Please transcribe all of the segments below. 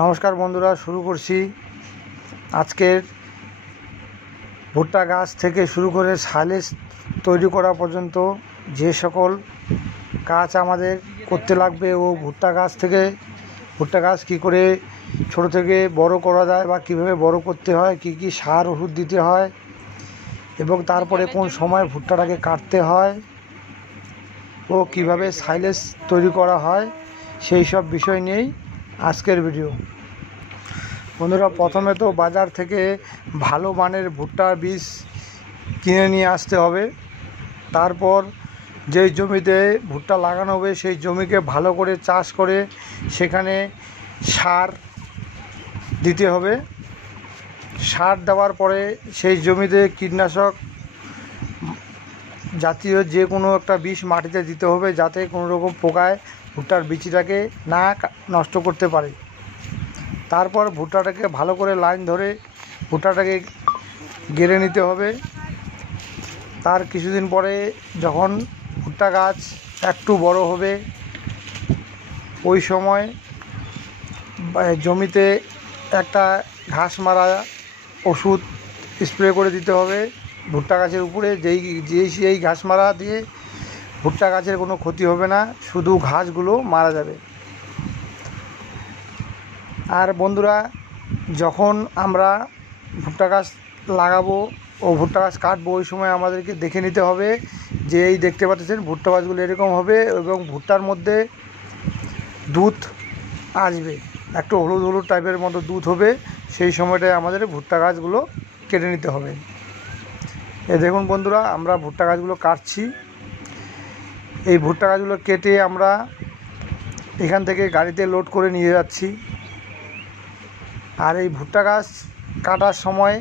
নমস্কার বন্ধুরা, শুরু করছি আজকের ভুট্টা গাছ থেকে শুরু করে সাইলেজ তৈরি করা পর্যন্ত যে সকল কাজ আমাদের করতে লাগবে ও ভুট্টা গাছ কী করে ছোট থেকে বড় করা যায় বা কীভাবে বড় করতে হয়, কী কী সার ওষুধ দিতে হয় এবং তারপরে কোন সময় ভুট্টাটাকে কাটতে হয় ও কিভাবে সাইলেজ তৈরি করা হয় সেই সব বিষয় নিয়েই আজকের ভিডিও। বন্ধুরা, প্রথমে তো বাজার থেকে ভালো মানের ভুট্টার বীজ কিনে নিয়ে আসতে হবে। তারপর যেই জমিতে ভুট্টা লাগানো হবে সেই জমিকে ভালো করে চাষ করে সেখানে সার দিতে হবে। সার দেওয়ার পরে সেই জমিতে কীটনাশক জাতীয় যে কোনো একটা বিষ মাটিতে দিতে হবে, যাতে কোনো রকম পোকায় ভুট্টার বিচিটাকে না নষ্ট করতে পারে। তারপর ভুট্টাটাকে ভালো করে লাইন ধরে ভুট্টাটাকে গেড়ে নিতে হবে। তার কিছুদিন পরে যখন ভুট্টা গাছ একটু বড় হবে ওই সময় জমিতে একটা ঘাস মারা ওষুধ স্প্রে করে দিতে হবে ভুট্টা গাছের উপরে। যেই ঘাস মারা দিয়ে ভুট্টা গাছের কোনো ক্ষতি হবে না, শুধু ঘাসগুলো মারা যাবে। আর বন্ধুরা, যখন আমরা ভুট্টা গাছ লাগাবো ও ভুট্টা গাছ কাটবো ওই সময় আমাদেরকে দেখে নিতে হবে যে এই দেখতে পাচ্ছেন ভুট্টা গাছগুলো এরকম হবে এবং ভুট্টার মধ্যে দুধ আসবে, একটু হলুদ হলুদ টাইপের মতো দুধ হবে। সেই সময়টায় আমাদের ভুট্টা গাছগুলো কেটে নিতে হবে। এই দেখুন বন্ধুরা, আমরা ভুট্টা গাছগুলো কাটছি। এই ভুট্টা গাছগুলো কেটে আমরা এখান থেকে গাড়িতে লোড করে নিয়ে যাচ্ছি। আর এই ভুট্টা গাছ কাটার সময়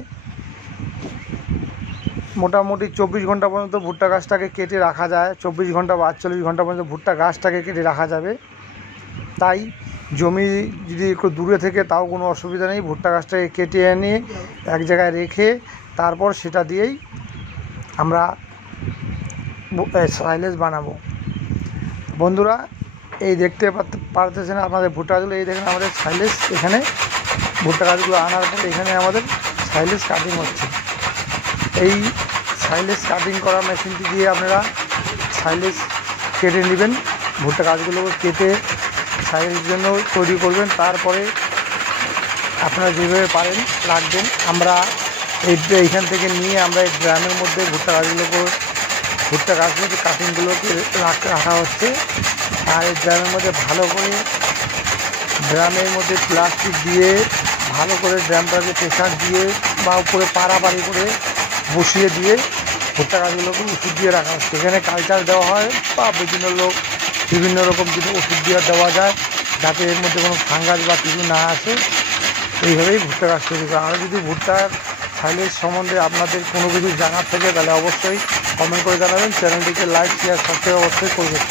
মোটামুটি 24 ঘন্টা পর্যন্ত ভুট্টা গাছটাকে কেটে রাখা যায়। 24 ঘন্টা বা 48 ঘন্টা পর্যন্ত ভুট্টা গাছটাকে কেটে রাখা যাবে। তাই জমি যদি একটু দূরে থেকে তাও কোনো অসুবিধা নেই, ভুট্টা গাছটাকে কেটে এনে এক জায়গায় রেখে তারপর সেটা দিয়েই আমরা সাইলেজ বানাবো। বন্ধুরা, এই দেখতে পারতেছেন আপনাদের ভুট্টা গাছগুলো, এই দেখেন আমাদের সাইলেজ এখানে ভুট্টা গাছগুলো আনার পর এখানে আমাদের সাইলেজ কাটিং হচ্ছে। এই সাইলেজ কাটিং করা মেশিনটি দিয়ে আপনারা সাইলেজ কেটে নেবেন। ভুট্টা গাছগুলোকে কেটে সাইলেজের জন্য তৈরি করবেন। তারপরে আপনারা যেভাবে পারেন রাখবেন। আমরা এইখান থেকে নিয়ে আমরা এই ড্রামের মধ্যে ভুট্টা গাছগুলোকে কাটিংগুলোকে রাখা হচ্ছে। আর এই ড্রামের মধ্যে ভালো করে ড্রামের মধ্যে প্লাস্টিক দিয়ে ভালো করে ড্রামটাকে প্রেশার দিয়ে বা উপরে পাড়াপাড়ি করে বসিয়ে দিয়ে ভুট্টা গাছগুলোকে ওষুধ দিয়ে রাখা হচ্ছে। এখানে কালচার দেওয়া হয় বা বিভিন্ন রকম কিছু ওষুধ দেওয়া যায় যাতে এর মধ্যে কোনো ফাঙ্গাস বা কিছু না আসে। এইভাবেই ভুট্টা গাছ তৈরি করা। আর যদি ভুট্টার সাইলেজ সম্বন্ধে আপনাদের কোনো কিছু জানার থাকে তাহলে অবশ্যই কমেন্ট করে জানাবেন। চ্যানেলটিকে লাইক শেয়ার সাবস্ক্রাইব অবশ্যই করবেন।